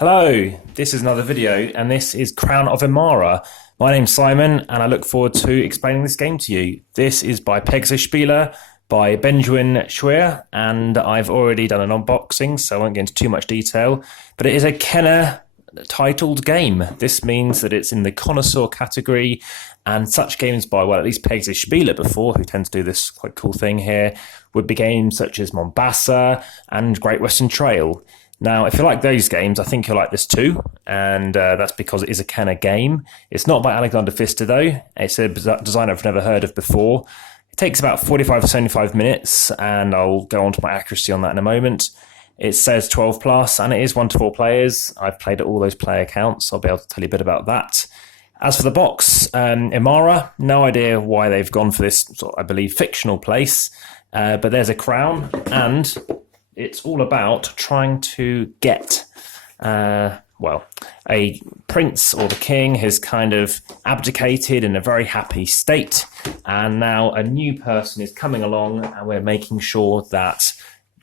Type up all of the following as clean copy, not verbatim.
Hello, this is another video and this is Crown of Emara. My name's Simon and I look forward to explaining this game to you. This is by Pegasus Spiele, by Benjamin Schwer, and I've already done an unboxing so I won't get into too much detail, but it is a Kenner titled game. This means that it's in the connoisseur category, and such games by, well, at least Pegasus Spiele before, who tend to do this quite cool thing here, would be games such as Mombasa and Great Western Trail. Now, if you like those games, I think you'll like this too, and that's because it is a Kenner game. It's not by Alexander Pfister though. It's a designer I've never heard of before. It takes about 45 to 75 minutes, and I'll go on to my accuracy on that in a moment. It says 12 plus, and it is 1 to 4 players. I've played at all those player counts, so I'll be able to tell you a bit about that. As for the box, Emara, no idea why they've gone for this, sort of, I believe, fictional place, but there's a crown, and it's all about trying to get, well, a prince or the king has kind of abdicated in a very happy state, and now a new person is coming along, and we're making sure that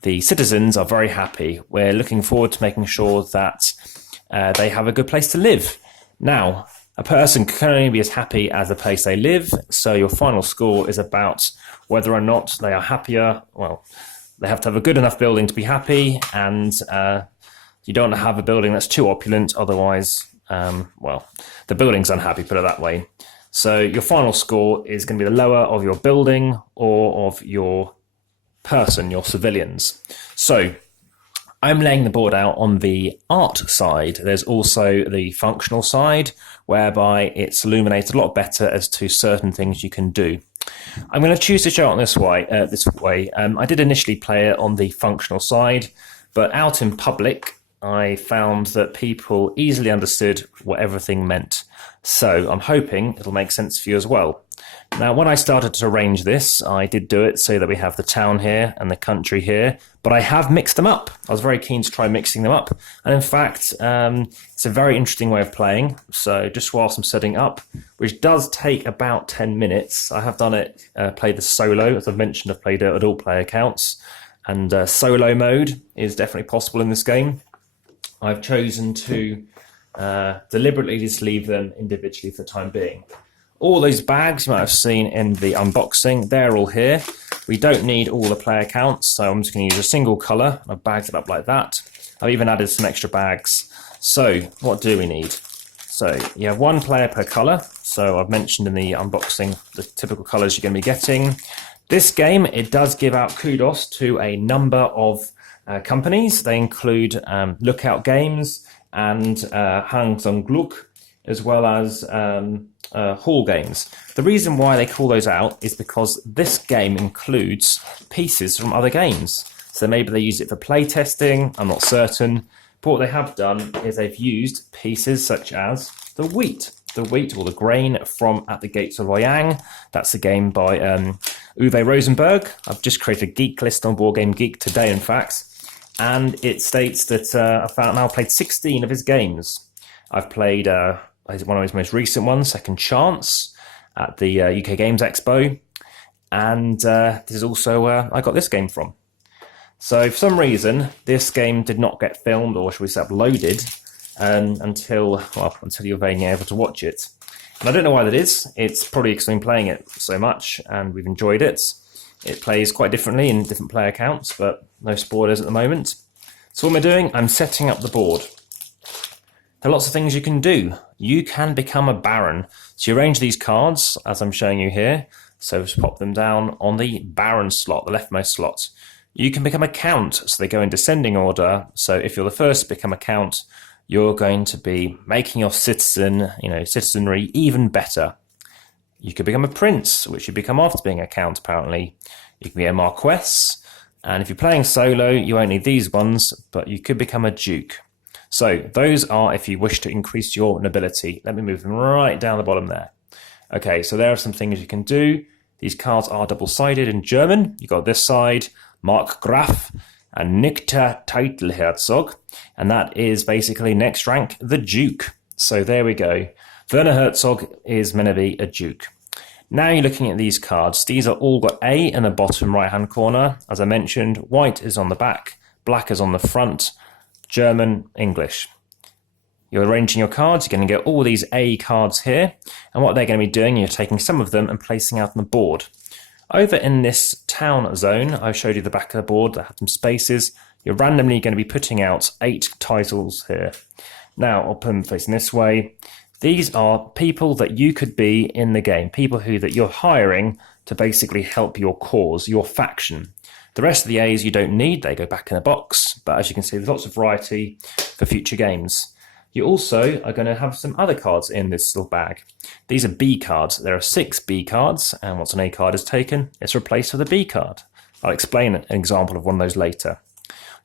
the citizens are very happy. We're looking forward to making sure that they have a good place to live. Now, a person can only be as happy as the place they live, so your final score is about whether or not they are happier. Well, they have to have a good enough building to be happy, and you don't have a building that's too opulent, otherwise, well, the building's unhappy, put it that way. So your final score is going to be the lower of your building or of your person, your civilians. So I'm laying the board out on the art side. There's also the functional side, whereby it's illuminated a lot better as to certain things you can do. I'm going to choose to show it this way. I did initially play it on the functional side, but out in public, I found that people easily understood what everything meant. So I'm hoping it'll make sense for you as well. Now, when I started to arrange this, I did do it so that we have the town here and the country here, but I have mixed them up. I was very keen to try mixing them up. And in fact, it's a very interesting way of playing. So just whilst I'm setting up, which does take about 10 minutes, I have done it, played the solo. As I've mentioned, I've played it at all player counts. And solo mode is definitely possible in this game. I've chosen to deliberately just leave them individually for the time being. All those bags you might have seen in the unboxing, they're all here. We don't need all the player counts, so I'm just going to use a single colour. I've bagged it up like that. I've even added some extra bags. So what do we need? So you have 1 player per colour. So I've mentioned in the unboxing the typical colours you're going to be getting. This game, it does give out kudos to a number of companies. They include Lookout Games and Hang Zum Glück, as well as Hall Games. The reason why they call those out is because this game includes pieces from other games. So maybe they use it for play testing, I'm not certain. But what they have done is they've used pieces such as the wheat or the grain from At the Gates of Loyang. That's a game by Uwe Rosenberg. I've just created a geek list on boardgamegeek today, in fact. And it states that I've now played 16 of his games. I've played one of his most recent ones, Second Chance, at the UK Games Expo. And this is also where I got this game from. So for some reason, this game did not get filmed, or should we say uploaded, until you're being able to watch it. And I don't know why that is. It's probably because I've been playing it so much and we've enjoyed it. It plays quite differently in different player counts, but no spoilers at the moment. So what am I doing? I'm setting up the board. There are lots of things you can do. You can become a baron. So you arrange these cards, as I'm showing you here. So just pop them down on the baron slot, the leftmost slot. You can become a count, so they go in descending order. So if you're the first to become a count, you're going to be making your citizenry even better. You could become a prince, which you become after being a count, apparently. You can be a marquess, and if you're playing solo, you won't need these ones, but you could become a duke. So those are if you wish to increase your nobility. Let me move them right down the bottom there. Okay, so there are some things you can do. These cards are double-sided in German. You've got this side, Markgraf, and Nickter Titelherzog, and that is basically next rank, the Duke. So there we go. Werner Herzog is meant to be a Duke. Now you're looking at these cards. These are all got A in the bottom right-hand corner. As I mentioned, white is on the back, black is on the front, German, English. You're arranging your cards, you're going to get all these A cards here, and what they're going to be doing, you're taking some of them and placing out on the board. Over in this town zone, I showed you the back of the board that had some spaces. You're randomly going to be putting out 8 titles here. Now, I'll put them facing this way. These are people that you could be in the game, people that you're hiring to basically help your cause, your faction. The rest of the A's you don't need, they go back in the box, but as you can see, there's lots of variety for future games. You also are going to have some other cards in this little bag. These are B cards. There are 6 B cards, and once an A card is taken, it's replaced with a B card. I'll explain an example of one of those later.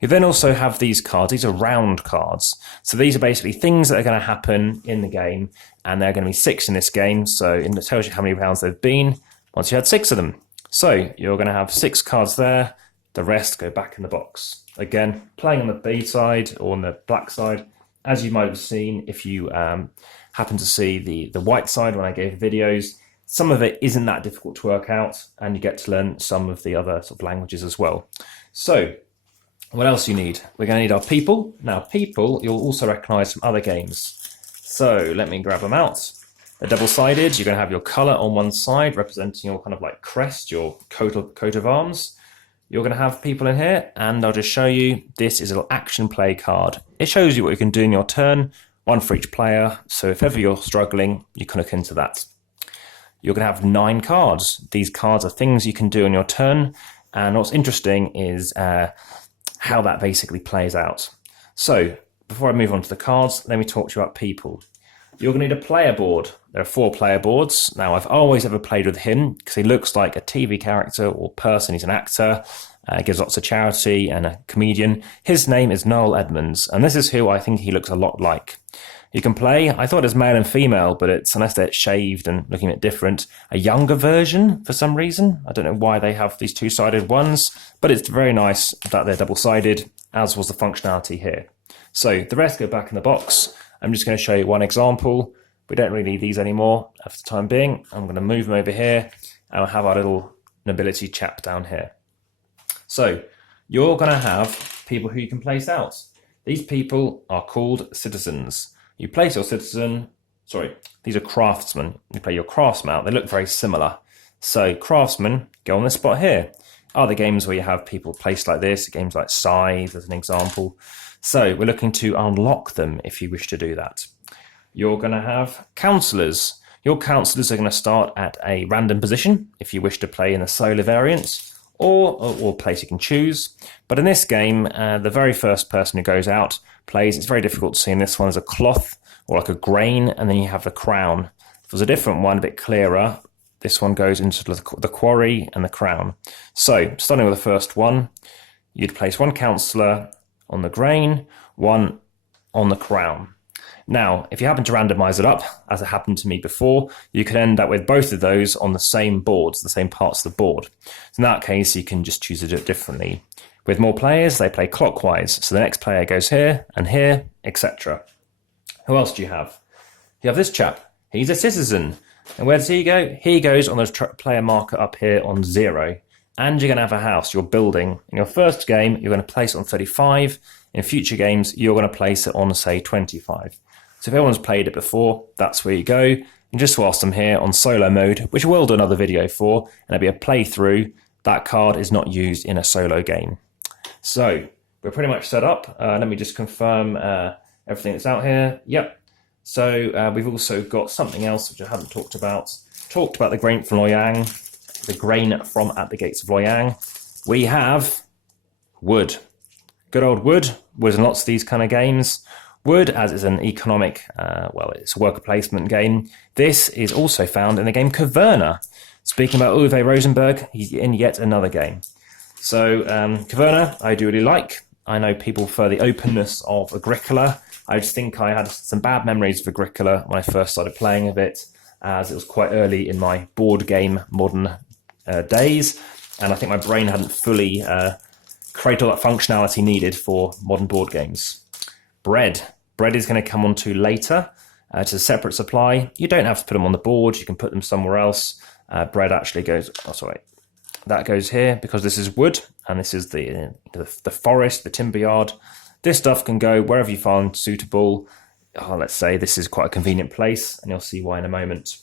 You then also have these cards. These are round cards. So these are basically things that are going to happen in the game, and there are going to be 6 in this game, so it tells you how many rounds they've been once you had 6 of them. So you're going to have 6 cards there. The rest go back in the box. Again, playing on the B side or on the black side, as you might have seen if you happen to see the white side when I gave videos, some of it isn't that difficult to work out, and you get to learn some of the other sort of languages as well. So what else you need? We're going to need our people. Now people, you'll also recognize from other games. So let me grab them out. They're double-sided. You're going to have your color on one side representing your kind of like crest, your coat of arms. You're going to have people in here, and I'll just show you. This is a little action play card. It shows you what you can do in your turn, 1 for each player. So if ever you're struggling, you can look into that. You're going to have 9 cards. These cards are things you can do on your turn, and what's interesting is how that basically plays out. So before I move on to the cards, let me talk to you about people. You're going to need a player board. There are 4 player boards. Now, I've always ever played with him because he looks like a TV character or person. He's an actor, gives lots of charity, and a comedian. His name is Noel Edmonds, and this is who I think he looks a lot like. You can play, I thought it was male and female, but it's, unless they're shaved and looking a bit different, a younger version for some reason. I don't know why they have these 2-sided ones, but it's very nice that they're double-sided, as was the functionality here. So the rest go back in the box. I'm just going to show you one example. We don't really need these anymore for the time being. I'm going to move them over here, and we'll have our little nobility chap down here. So you're going to have people who you can place out. These people are called citizens. You place your citizen, these are craftsmen. You play your craftsman out. They look very similar. So craftsmen go on this spot here. Other games where you have people placed like this, games like Scythe as an example. So we're looking to unlock them if you wish to do that. You're going to have councilors. Your councilors are going to start at a random position if you wish to play in the solo variant, or place you can choose. But in this game, the very first person who goes out plays. It's very difficult to see in this one. There's a cloth or like a grain, and then you have the crown. If there's a different one, a bit clearer, this one goes into the quarry and the crown. So starting with the first one, you'd place 1 councillor on the grain, 1 on the crown. Now, if you happen to randomize it up, as it happened to me before, you could end up with both of those on the same boards, the same parts of the board. So in that case, you can just choose to do it differently. With more players, they play clockwise. So the next player goes here and here, etc. Who else do you have? You have this chap. He's a citizen. And where does he go? He goes on the player marker up here on 0. And you're going to have a house, you're building. In your first game, you're going to place it on 35. In future games, you're going to place it on, say, 25. So if everyone's played it before, that's where you go. And just whilst I'm here on solo mode, which we'll do another video for, and it'll be a playthrough, that card is not used in a solo game. So we're pretty much set up. Let me just confirm everything that's out here. Yep. So we've also got something else which I haven't talked about. Talked about the grain from Loyang, the grain from at the gates of Loyang. We have wood. Good old wood. Wood in lots of these kind of games. Wood, as it's an economic, it's a worker placement game. This is also found in the game Caverna. Speaking about Uwe Rosenberg, he's in yet another game. So Caverna, I do really like. I know people prefer the openness of Agricola. I just think I had some bad memories of Agricola when I first started playing a bit, as it was quite early in my board game modern days, and I think my brain hadn't fully created all that functionality needed for modern board games. Bread. Bread is going to come on to later. It's a separate supply. You don't have to put them on the board. You can put them somewhere else. Bread actually goes... That goes here because this is wood, and this is the forest, the timber yard. This stuff can go wherever you find suitable. let's say this is quite a convenient place, and you'll see why in a moment.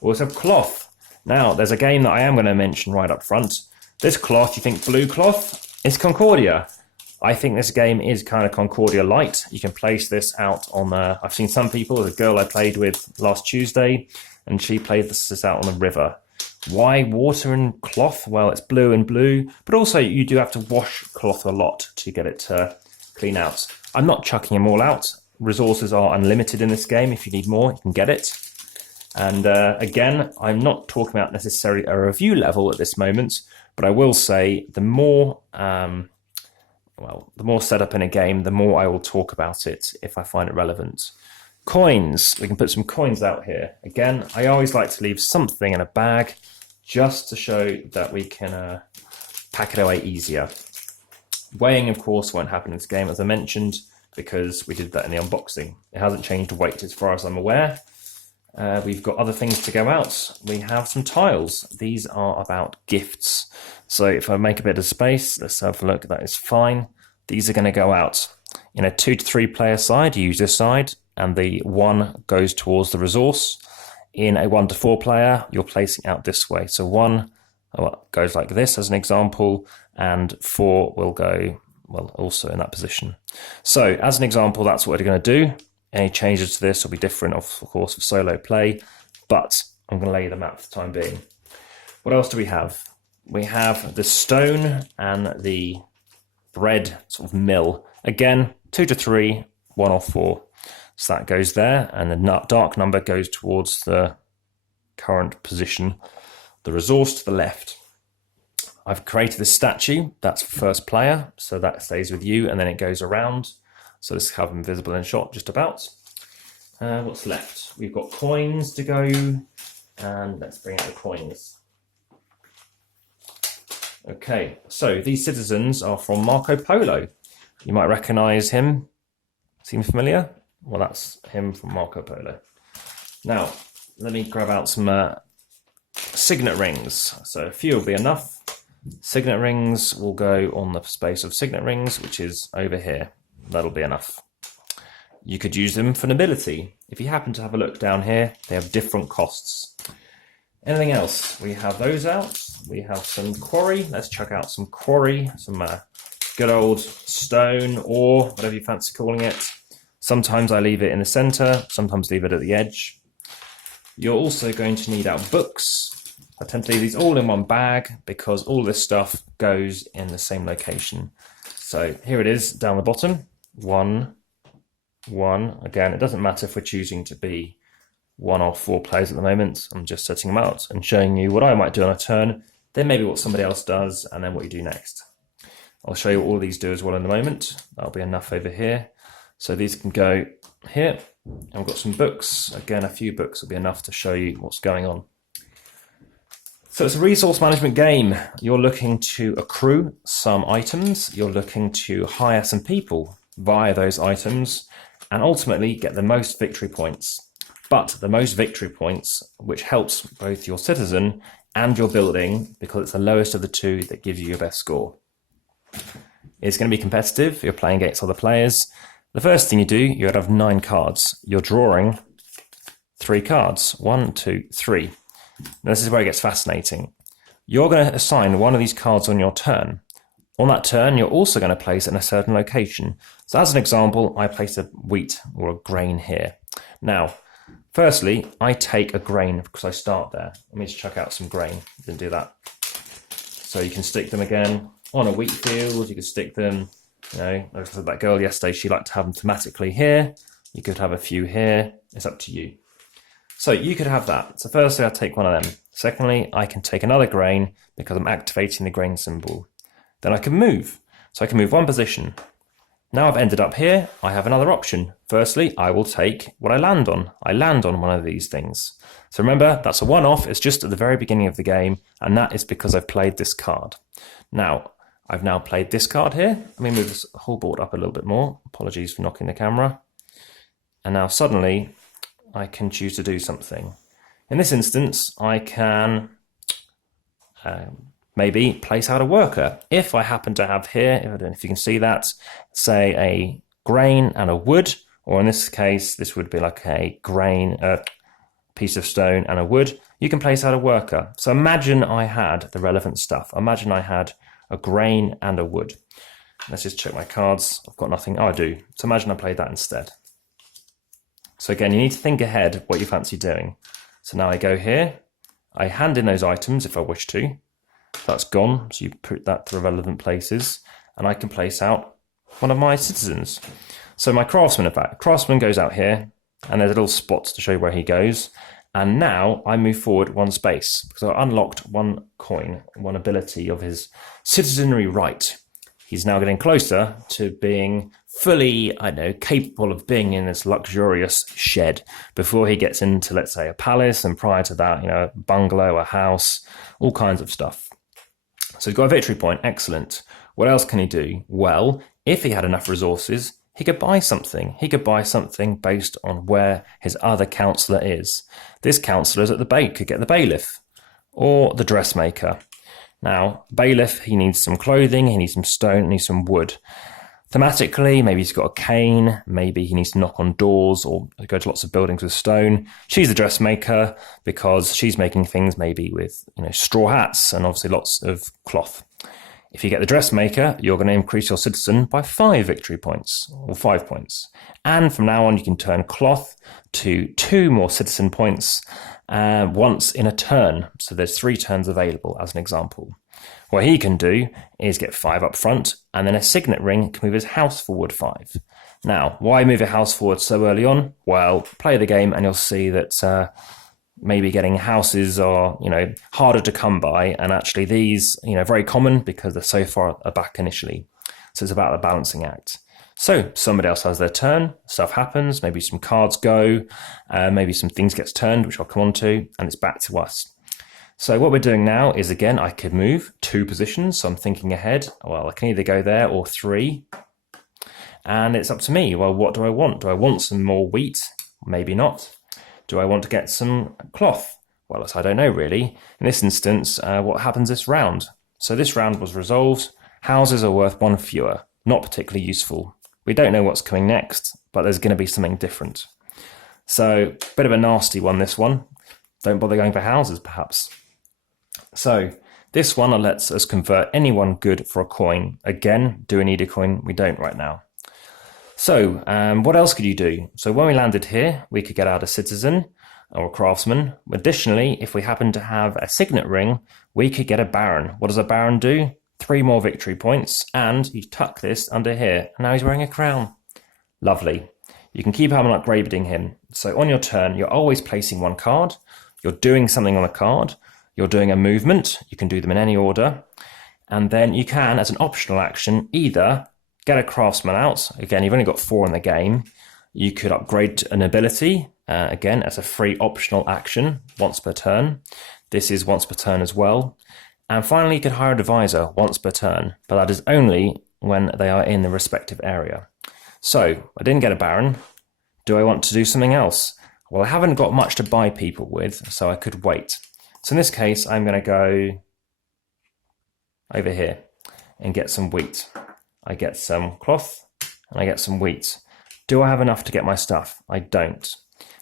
We also have cloth. Now, there's a game that I am going to mention right up front. This cloth, you think blue cloth? It's Concordia. I think this game is kind of Concordia light. You can place this out on I've seen some people, there's a girl I played with last Tuesday, and she played this out on the river. Why water and cloth? Well, it's blue and blue, but also you do have to wash cloth a lot to get it to clean out. I'm not chucking them all out. Resources are unlimited in this game. If you need more, you can get it. And again, I'm not talking about necessarily a review level at this moment, but I will say the more set up in a game, the more I will talk about it if I find it relevant. Coins. We can put some coins out here. Again, I always like to leave something in a bag just to show that we can pack it away easier. Weighing, of course, won't happen in this game, as I mentioned, because we did that in the unboxing. It hasn't changed the weight as far as I'm aware. We've got other things to go out. We have some tiles. These are about gifts. So if I make a bit of space, let's have a look. That is fine. These are going to go out. In a 2 to 3 player side, you use this side, and the 1 goes towards the resource. In a 1 to 4 player, you're placing out this way. So 1 goes like this as an example, and 4 will go, well, also in that position. So as an example, that's what we're going to do. Any changes to this will be different, of course, for solo play, but I'm going to lay them out for the time being. What else do we have? We have the stone and the bread sort of mill. Again, 2 to 3, 1 or 4. So that goes there, and the dark number goes towards the current position. The resource to the left. I've created this statue. That's for first player, so that stays with you, and then it goes around. So this is kind of invisible in shot, just about. What's left? We've got coins to go, and let's bring out the coins. Okay, so these citizens are from Marco Polo. You might recognize him. Seem familiar? Well, that's him from Marco Polo. Now, let me grab out some signet rings. So a few will be enough. Signet rings will go on the space of signet rings, which is over here. That'll be enough. You could use them for nobility. If you happen to have a look down here, they have different costs. Anything else? We have those out. We have some quarry. Let's chuck out some quarry, some good old stone, or whatever you fancy calling it. Sometimes I leave it in the center, sometimes leave it at the edge. You're also going to need our books. I tend to leave these all in one bag because all this stuff goes in the same location. So here it is down the bottom. 1, 1. Again, it doesn't matter if we're choosing to be 1 or 4 players at the moment. I'm just setting them out and showing you what I might do on a turn, then maybe what somebody else does, and then what you do next. I'll show you what all these do as well in a moment. That'll be enough over here. So these can go here. And we've got some books. Again, a few books will be enough to show you what's going on. So it's a resource management game. You're looking to accrue some items. You're looking to hire some people via those items and ultimately get the most victory points. But the most victory points, which helps both your citizen and your building, because it's the lowest of the two that gives you your best score. It's going to be competitive. You're playing against other players. The first thing you do, you have 9 cards. You're drawing 3 cards. 1, 2, 3. Now this is where it gets fascinating. You're going to assign one of these cards on your turn. On that turn, you're also going to place it in a certain location. So as an example, I place a wheat or a grain here. Now, firstly, I take a grain because I start there. Let me just chuck out some grain. Didn't do that. So you can stick them again on a wheat field. You can stick them, you know, like I said, that girl yesterday, she liked to have them thematically here. You could have a few here. It's up to you. So you could have that. So firstly, I'll take one of them. Secondly, I can take another grain because I'm activating the grain symbol. Then I can move. So I can move one position. Now I've ended up here, I have another option. Firstly, I will take what I land on. I land on one of these things. So remember, that's a one-off. It's just at the very beginning of the game, and that is because I've played this card. Now, I've now played this card here. Let me move this whole board up a little bit more. Apologies for knocking the camera. And now suddenly, I can choose to do something. In this instance, I can maybe place out a worker. If I happen to have here, I don't know if you can see that, say a grain and a wood, or in this case, this would be like a grain, piece of stone and a wood, you can place out a worker. So imagine I had the relevant stuff. Imagine I had a grain and a wood. Let's just check my cards. I've got nothing. Oh, I do. So imagine I played that instead. So again, you need to think ahead what you fancy doing. So now I go here. I hand in those items if I wish to. That's gone. So you put that to the relevant places. And I can place out one of my citizens. So my craftsman, in fact, craftsman goes out here. And there's a little spot to show where he goes. And now I move forward one space because I unlocked one coin, one ability of his citizenry right. He's now getting closer to being fully, capable of being in this luxurious shed before he gets into, let's say, a palace, and prior to that, a bungalow, a house, all kinds of stuff. So he's got a victory point. Excellent. What else can he do? Well, if he had enough resources, he could buy something. He could buy something based on where his other councillor is. This councillor is at the could get the bailiff or the dressmaker. Now, bailiff, he needs some clothing, he needs some stone, he needs some wood. Thematically, maybe he's got a cane, maybe he needs to knock on doors or go to lots of buildings with stone. She's the dressmaker because she's making things maybe with straw hats and obviously lots of cloth. If you get the dressmaker, you're going to increase your citizen by 5 victory points, or 5 points. And from now on, you can turn cloth to 2 more citizen points once in a turn. So there's 3 turns available as an example. What he can do is get 5 up front, and then a signet ring can move his house forward 5. Now, why move a house forward so early on? Well, play the game and you'll see that maybe getting houses are, harder to come by. And actually these, very common because they're so far back initially. So it's about a balancing act. So somebody else has their turn, stuff happens, maybe some cards go, maybe some things gets turned, which I'll come on to, and it's back to us. So what we're doing now is, again, I could move 2 positions. So I'm thinking ahead. Well, I can either go there or 3. And it's up to me. Well, what do I want? Do I want some more wheat? Maybe not. Do I want to get some cloth? Well, I don't know really. In this instance, what happens this round? So this round was resolved. Houses are worth 1 fewer. Not particularly useful. We don't know what's coming next, but there's going to be something different. So, bit of a nasty one, this one. Don't bother going for houses, perhaps. So, this one lets us convert anyone good for a coin. Again, do we need a coin? We don't right now. So, what else could you do? So when we landed here, we could get out a citizen or a craftsman. Additionally, if we happen to have a signet ring, we could get a baron. What does a baron do? 3 more victory points, and you tuck this under here. And now he's wearing a crown. Lovely. You can keep on upgrading him. So on your turn, you're always placing 1 card. You're doing something on a card. You're doing a movement. You can do them in any order. And then you can, as an optional action, either get a craftsman out. Again, you've only got 4 in the game. You could upgrade an ability, again, as a free optional action, once per turn. This is once per turn as well. And finally, you could hire a divisor once per turn, but that is only when they are in the respective area. So, I didn't get a baron. Do I want to do something else? Well, I haven't got much to buy people with, so I could wait. So in this case, I'm going to go over here and get some wheat. I get some cloth and I get some wheat. Do I have enough to get my stuff? I don't.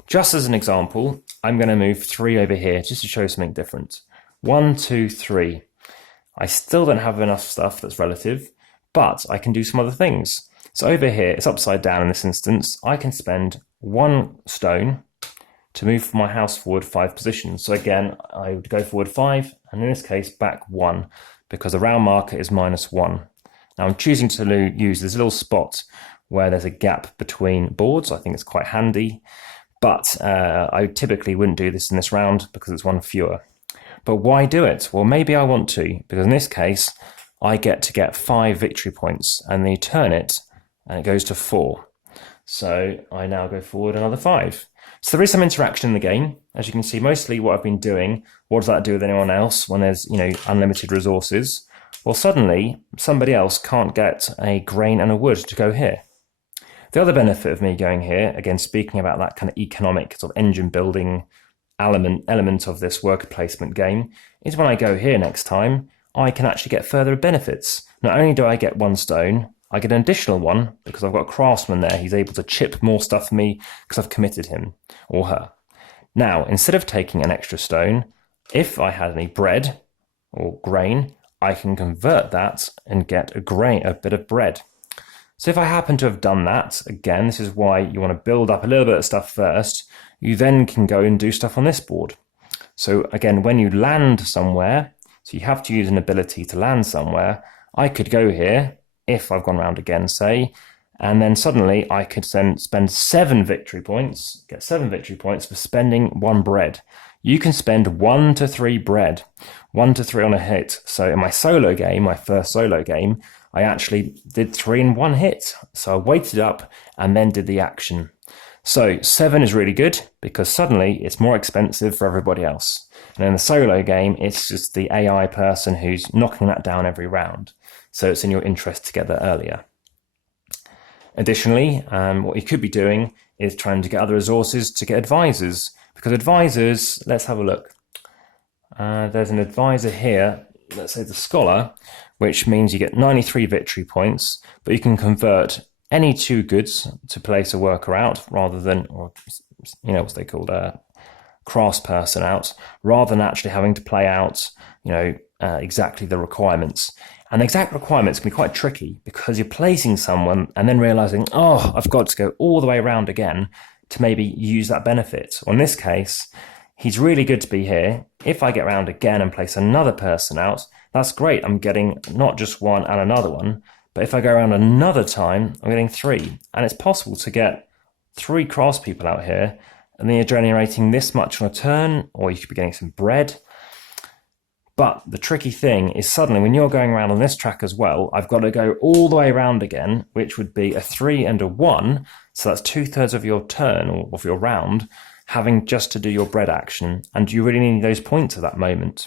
Just as an example, I'm going to move 3 over here just to show something different. 1, 2, 3. I still don't have enough stuff that's relative, but I can do some other things. So over here, it's upside down in this instance. I can spend 1 stone to move my house forward 5 positions. So again, I would go forward 5, and in this case, back 1, because the round marker is -1. Now I'm choosing to use this little spot where there's a gap between boards. I think it's quite handy, but I typically wouldn't do this in this round because it's 1 fewer. But why do it? Well, maybe I want to, because in this case, I get to get 5 victory points, and then you turn it, and it goes to 4. So I now go forward another 5. So there is some interaction in the game. As you can see, mostly what I've been doing, what does that do with anyone else when there's, unlimited resources? Well, suddenly, somebody else can't get a grain and a wood to go here. The other benefit of me going here, again, speaking about that kind of economic sort of engine building element of this worker placement game, is when I go here next time, I can actually get further benefits. Not only do I get 1 stone, I get an additional one because I've got a craftsman there. He's able to chip more stuff for me because I've committed him or her. Now, instead of taking an extra stone, if I had any bread or grain, I can convert that and get a bit of bread. So if I happen to have done that, again, this is why you want to build up a little bit of stuff first. You then can go and do stuff on this board. So again, when you land somewhere, so you have to use an ability to land somewhere, I could go here, if I've gone around again, say, and then suddenly I could then spend 7 victory points, get 7 victory points for spending 1 bread. You can spend 1 to 3 bread, 1 to 3 on a hit. So in my solo game, my first solo game, I actually did 3 in 1 hit. So I waited up and then did the action. So 7 is really good because suddenly it's more expensive for everybody else. And in the solo game, it's just the AI person who's knocking that down every round. So it's in your interest to get that earlier. Additionally, what you could be doing is trying to get other resources to get advisors. Because advisors, let's have a look. There's an advisor here, let's say the scholar, which means you get 93 victory points, but you can convert any 2 goods to place a worker out rather than, or you know, what they called a craftsperson out, rather than actually having to play out, you know, exactly the requirements. And the exact requirements can be quite tricky because you're placing someone and then realizing, oh, I've got to go all the way around again to maybe use that benefit. Or in this case, he's really good to be here. If I get around again and place another person out, that's great. I'm getting not just 1 and another one, but if I go around another time, I'm getting 3. And it's possible to get 3 craftspeople out here, and then you're generating this much on a turn, or you could be getting some bread. But the tricky thing is suddenly when you're going around on this track as well, I've got to go all the way around again, which would be a 3 and a 1. So that's 2/3 of your turn or of your round, having just to do your bread action. And you really need those points at that moment.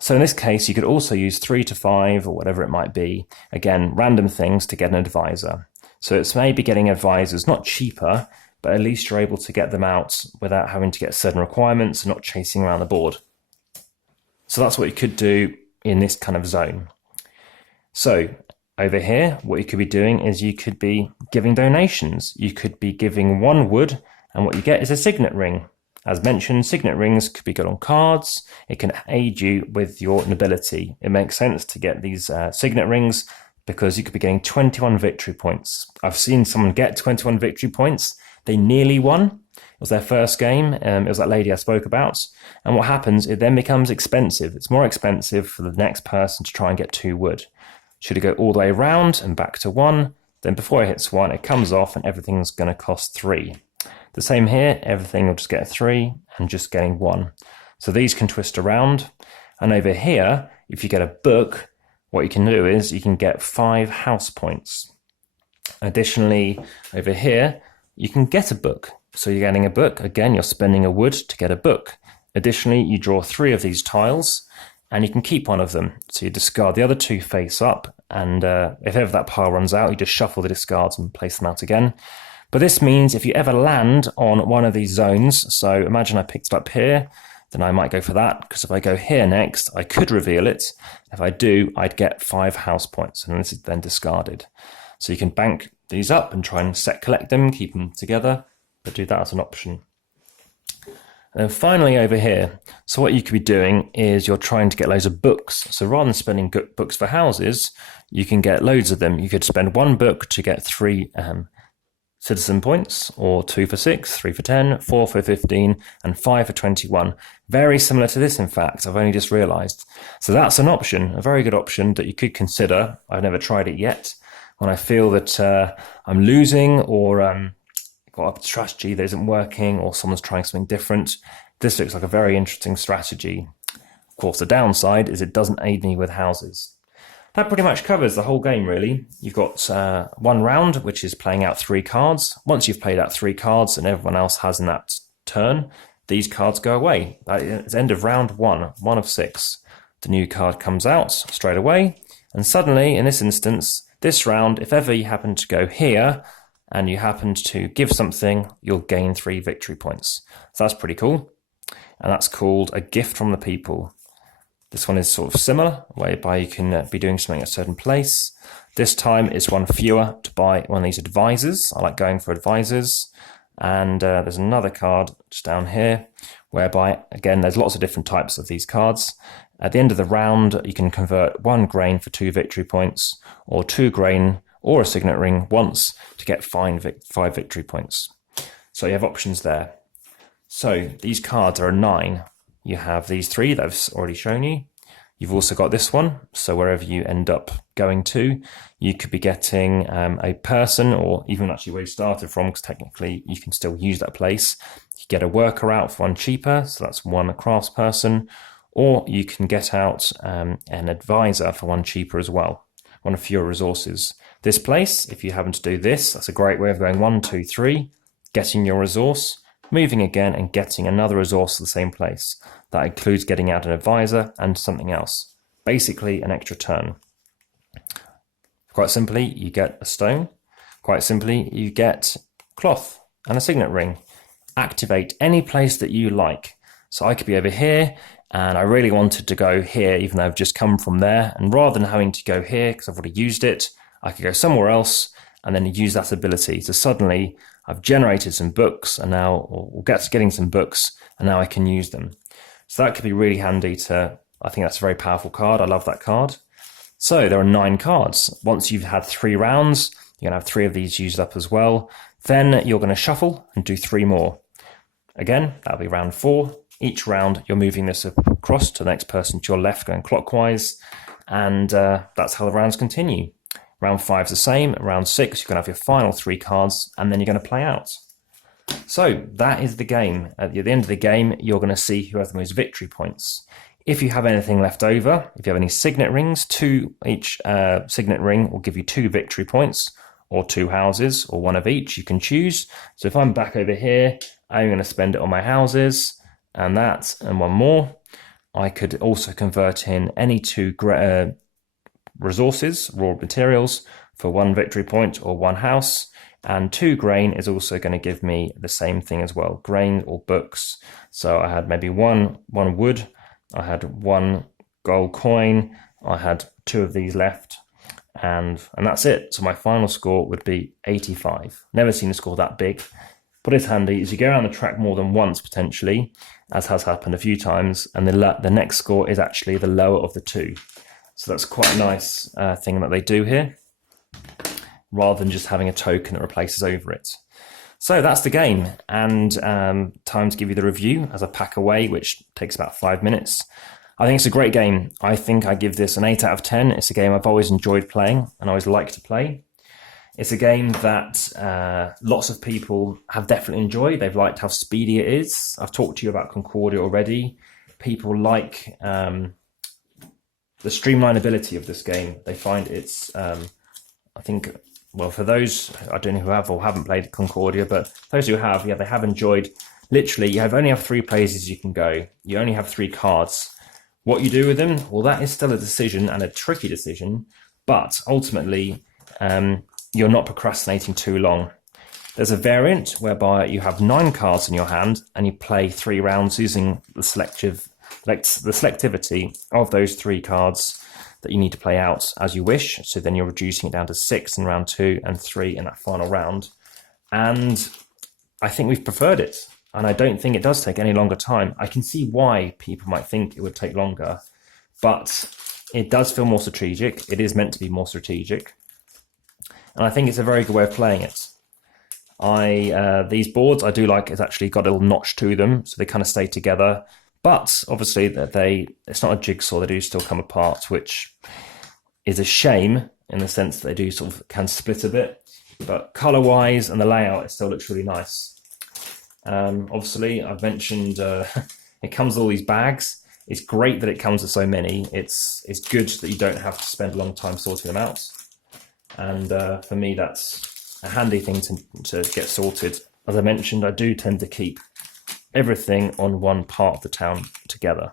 So in this case, you could also use 3 to 5 or whatever it might be. Again, random things to get an advisor. So it's maybe getting advisors not cheaper, but at least you're able to get them out without having to get certain requirements and not chasing around the board. So that's what you could do in this kind of zone. So over here, what you could be doing is you could be giving donations. You could be giving 1 wood, and what you get is a signet ring. As mentioned, signet rings could be good on cards. It can aid you with your nobility. It makes sense to get these signet rings because you could be getting 21 victory points. I've seen someone get 21 victory points. They nearly won. It was their first game. It was that lady I spoke about. And what happens, it then becomes expensive. It's more expensive for the next person to try and get 2 wood. Should it go all the way around and back to 1, then before it hits 1, it comes off and everything's going to cost 3. The same here, everything will just get a 3 and just getting 1. So these can twist around. And over here, if you get a book, what you can do is you can get 5 house points. Additionally, over here, you can get a book. So you're getting a book. Again, you're spending a wood to get a book. Additionally, you draw 3 of these tiles and you can keep 1 of them. So you discard the other 2 face up. And if ever that pile runs out, you just shuffle the discards and place them out again. But this means if you ever land on one of these zones, so imagine I picked it up here, then I might go for that, because if I go here next, I could reveal it. If I do, I'd get 5 house points, and this is then discarded. So you can bank these up and try and collect them, keep them together, but do that as an option. And then finally over here, so what you could be doing is you're trying to get loads of books. So rather than spending books for houses, you can get loads of them. You could spend 1 book to get 3 citizen points, or 2 for 6, 3 for 10, 4 for 15, and 5 for 21. Very similar to this, in fact, I've only just realized. So that's an option, a very good option that you could consider. I've never tried it yet. When I feel that I'm losing, or got a strategy that isn't working, or someone's trying something different, this looks like a very interesting strategy. Of course, the downside is it doesn't aid me with houses. That pretty much covers the whole game, really. You've got 1 round, which is playing out 3 cards. Once you've played out 3 cards and everyone else has in that turn, these cards go away. It's the end of round 1, 1 of 6. The new card comes out straight away, and suddenly, in this instance, this round, if ever you happen to go here, and you happen to give something, you'll gain 3 victory points. So that's pretty cool. And that's called a gift from the people. This one is sort of similar, whereby you can be doing something at a certain place. This time it's one fewer to buy one of these advisors. I like going for advisors. And there's another card just down here, whereby, again, there's lots of different types of these cards. At the end of the round, you can convert 1 grain for 2 victory points, or 2 grain or a signet ring once to get 5 victory points. So you have options there. So these cards are a 9. You have these 3 that I've already shown you. You've also got this one, so wherever you end up going to, you could be getting a person, or even actually where you started from, because technically you can still use that place. You get a worker out for 1 cheaper, so that's 1 craftsperson, or you can get out an advisor for 1 cheaper as well, 1 fewer resources. This place, if you happen to do this, that's a great way of going 1, 2, 3, getting your resource, moving again and getting another resource to the same place. That includes getting out an advisor and something else. Basically an extra turn. Quite simply, you get a stone. Quite simply, you get cloth and a signet ring. Activate any place that you like. So I could be over here and I really wanted to go here even though I've just come from there. And rather than having to go here because I've already used it, I could go somewhere else and then use that ability. So suddenly I've generated some books and now, or getting some books, and now I can use them. So that could be really handy I think that's a very powerful card. I love that card. So there are 9 cards. Once you've had 3 rounds, you're going to have 3 of these used up as well. Then you're going to shuffle and do 3 more. Again, that'll be round 4. Each round, you're moving this across to the next person to your left, going clockwise. And that's how the rounds continue. Round 5 is the same. Round 6, you're going to have your final 3 cards, and then you're going to play out. So that is the game. At the end of the game, you're going to see who has the most victory points. If you have anything left over, if you have any signet rings, 2 each signet ring will give you 2 victory points, or 2 houses, or 1 of each. You can choose. So if I'm back over here, I'm going to spend it on my houses, and that, and 1 more. I could also convert in any 2 resources, raw materials, for 1 victory point or 1 house. And 2 grain is also going to give me the same thing as well, grain or books. So I had maybe one wood, I had 1 gold coin, I had 2 of these left, and that's it. So my final score would be 85. Never seen a score that big. What is handy is you go around the track more than once potentially, as has happened a few times, and the next score is actually the lower of the 2. So that's quite a nice thing that they do here, rather than just having a token that replaces over it. So that's the game, and time to give you the review as I pack away, which takes about 5 minutes. I think it's a great game. I think I give this an 8 out of 10. It's a game I've always enjoyed playing and always like to play. It's a game that lots of people have definitely enjoyed. They've liked how speedy it is. I've talked to you about Concordia already. People like the streamlinability of this game. They find it's, I think, well, for those, I don't know who have or haven't played Concordia, but those who have, yeah, they have enjoyed. Literally, you only have 3 places you can go. You only have 3 cards. What you do with them, well, that is still a decision, and a tricky decision, but ultimately, you're not procrastinating too long. There's a variant whereby you have 9 cards in your hand and you play 3 rounds using the selectivity of those 3 cards that you need to play out as you wish. So then you're reducing it down to 6 in round 2 and 3 in that final round. And I think we've preferred it. And I don't think it does take any longer time. I can see why people might think it would take longer, but it does feel more strategic. It is meant to be more strategic. And I think it's a very good way of playing it. These boards I do like, it's actually got a little notch to them, so they kind of stay together. But obviously it's not a jigsaw, they do still come apart, which is a shame in the sense that they do sort of can split a bit. But color-wise and the layout, it still looks really nice. Obviously, I've mentioned it comes with all these bags. It's great that it comes with so many. It's good that you don't have to spend a long time sorting them out. And for me, that's a handy thing to get sorted. As I mentioned, I do tend to keep everything on one part of the town together.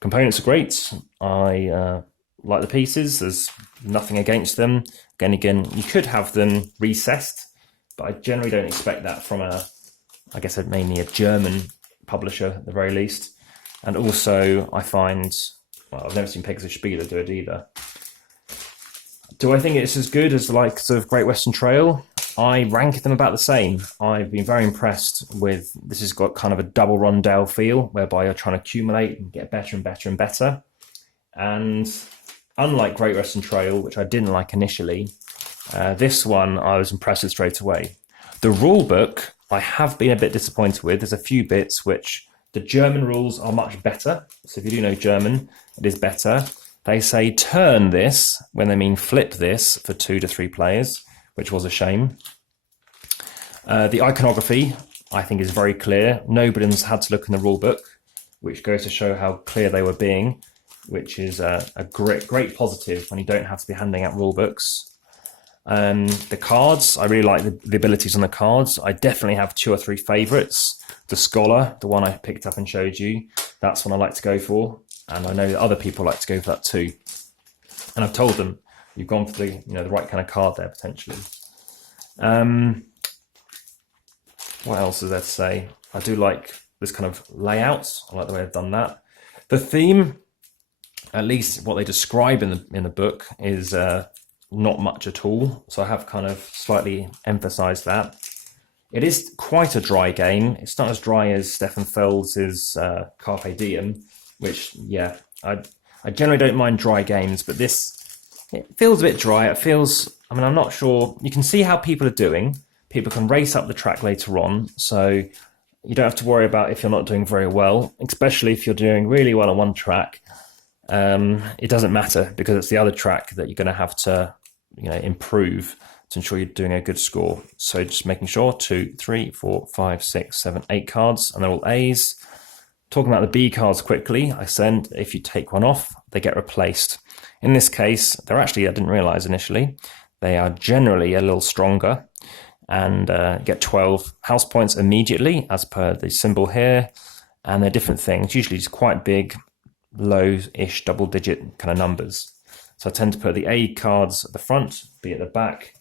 Components are great. I like the pieces. There's nothing against them. Again, you could have them recessed, but I generally don't expect that from I guess mainly a German publisher at the very least. And also I find Well, I've never seen Pegasus Spiele do it either. Do I think it's as good as the likes of Great Western Trail? I rank them about the same. I've been very impressed with, this has got kind of a double rondel feel, whereby you're trying to accumulate and get better and better and better. And unlike Great Western Trail, which I didn't like initially, this one I was impressed with straight away. The rule book, I have been a bit disappointed with. There's a few bits which the German rules are much better. So if you do know German, it is better. They say turn this when they mean flip this for 2 to 3 players, which was a shame. The iconography, I think, is very clear. Nobody's had to look in the rule book, which goes to show how clear they were being, which is a great positive when you don't have to be handing out rule books. The cards, I really like the abilities on the cards. I definitely have 2 or 3 favourites. The Scholar, the one I picked up and showed you, that's one I like to go for. And I know that other people like to go for that too. And I've told them, you've gone for the right kind of card there, potentially. What else is there to say? I do like this kind of layout. I like the way they've done that. The theme, at least what they describe in the book, is not much at all. So I have kind of slightly emphasised that. It is quite a dry game. It's not as dry as Stefan Feld's Carpe Diem, which, yeah, I generally don't mind dry games, but it feels a bit dry. It feels, I mean, I'm not sure. You can see how people are doing. People can race up the track later on, so you don't have to worry about if you're not doing very well, especially if you're doing really well on one track. It doesn't matter because it's the other track that you're going to have to, improve to ensure you're doing a good score. So just making sure 2, 3, 4, 5, 6, 7, 8 cards, and they're all A's. Talking about the B cards quickly, I said if you take one off, they get replaced. In this case, they're actually, I didn't realize initially, they are generally a little stronger and get 12 house points immediately as per the symbol here. And they're different things, usually just quite big, low-ish double-digit kind of numbers. So I tend to put the A cards at the front, B at the back,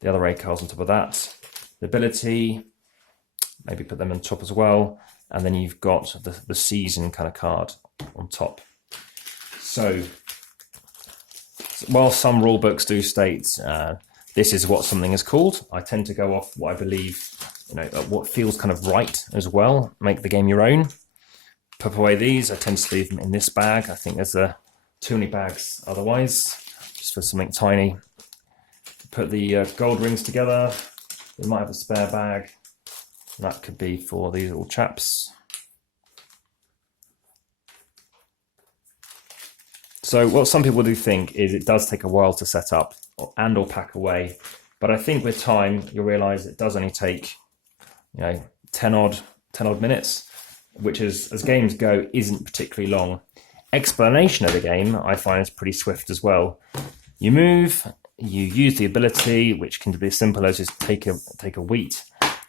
the other A cards on top of that. The ability, maybe put them on top as well. And then you've got the season kind of card on top. So while some rule books do state this is what something is called, I tend to go off what I believe, what feels kind of right as well. Make the game your own. Put away these. I tend to leave them in this bag. I think there's too many bags otherwise, just for something tiny. Put the gold rings together. We might have a spare bag. That could be for these little chaps. So what some people do think is it does take a while to set up or pack away. But I think with time, you'll realise it does only take, 10 odd minutes, which is, as games go, isn't particularly long. Explanation of the game, I find, is pretty swift as well. You move, you use the ability, which can be as simple as just take a wheat.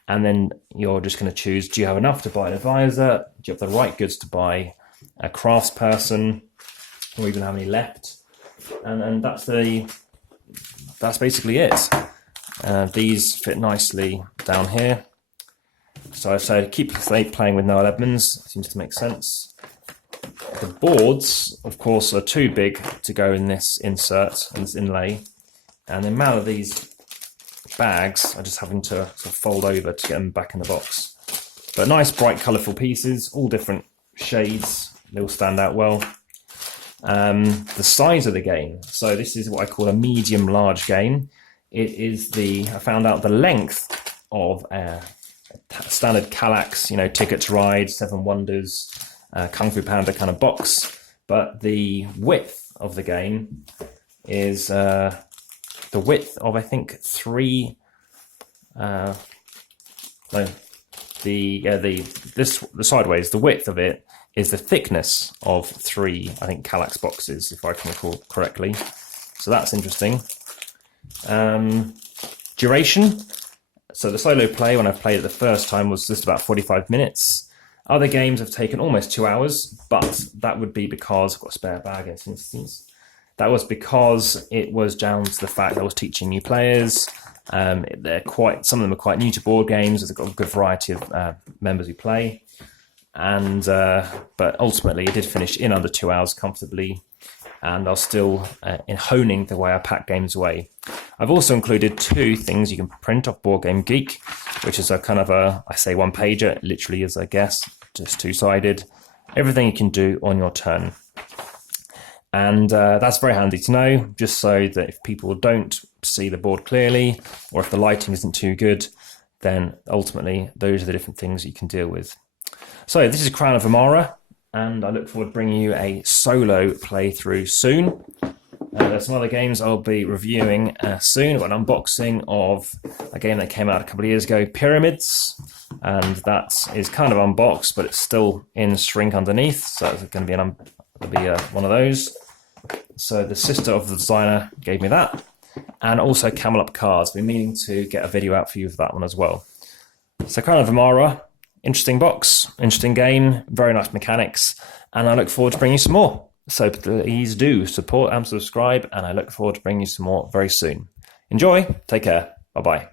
And then you're just going to choose, do you have enough to buy an advisor? Do you have the right goods to buy a craftsperson? Or even how many left? And that's basically it. These fit nicely down here. So I say keep playing with no Edmonds. Seems to make sense. The boards, of course, are too big to go in this insert, in this inlay. And the amount of these bags are just having to sort of fold over to get them back in the box. But nice, bright, colourful pieces, all different shades. They all stand out well. The size of the game. So this is what I call a medium-large game. It is I found out the length of a standard Kallax, Ticket to Ride, Seven Wonders, Kung Fu Panda kind of box. But the width of the game is the width of, I think, 3. The sideways. The width of it is the thickness of 3, I think, Kallax boxes, if I can recall correctly. So that's interesting. Duration. So the solo play, when I played it the first time, was just about 45 minutes. Other games have taken almost 2 hours, but that would be because I've got a spare bag in this instance. That was because it was down to the fact that I was teaching new players. Some of them are quite new to board games. There's got a good variety of members who play. and but ultimately it did finish in under 2 hours comfortably, and are still in honing the way I pack games away. I've also included 2 things you can print off BoardgameGeek, which is a kind of I say one pager, it literally is, I guess, just 2-sided. Everything you can do on your turn. And that's very handy to know, just so that if people don't see the board clearly, or if the lighting isn't too good, then ultimately those are the different things you can deal with. So this is Crown of Emara, and I look forward to bringing you a solo playthrough soon. There's some other games I'll be reviewing soon. I've got an unboxing of a game that came out a couple of years ago, Pyramids, and that is kind of unboxed, but it's still in shrink underneath, so it's going to be one of those. So the sister of the designer gave me that, and also Camel Up Cards. I've been meaning to get a video out for you for that one as well. So Crown of Emara, interesting box, interesting game, very nice mechanics, and I look forward to bringing you some more. So please do support and subscribe, and I look forward to bringing you some more very soon. Enjoy, take care, bye-bye.